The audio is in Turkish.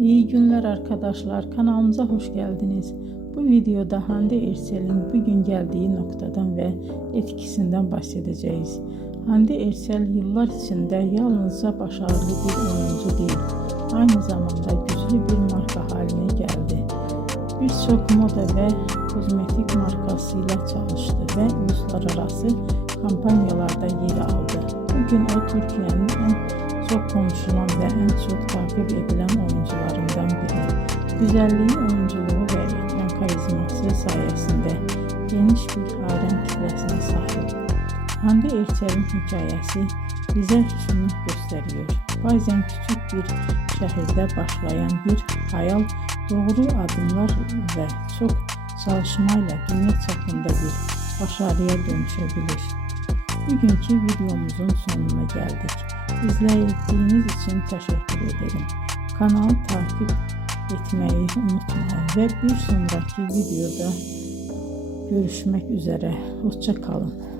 İyi günler arkadaşlar, kanalımıza hoş geldiniz. Bu videoda Hande Erçel'in bugün geldiği noktadan ve etkisinden bahsedeceğiz. Hande Erçel yıllar içinde yalnızca başarılı bir oyuncu değil, aynı zamanda güçlü bir marka haline geldi. Birçok moda ve kozmetik markasıyla çalıştı ve uluslararası kampanyalarda yer aldı. Bugün o Türkiye'nin en çok konuşulan ve en çok takip edilen oyuncularından biri. Güzelliği, oyunculuğu ve ekran karizması sayesinde geniş bir hayran kitlesine sahip. Hande Erçel'in hikayesi bize şunu gösteriyor. Bazen küçük bir şehirde başlayan bir hayal doğru adımlar ve çok çalışmayla dünya çapında bir başarıya dönüşebilir. Bugünkü videomuzun sonuna geldik. İzlediğiniz için teşekkür ederim. Kanalı takip etmeyi unutmayın ve bir sonraki videoda görüşmek üzere. Hoşça kalın.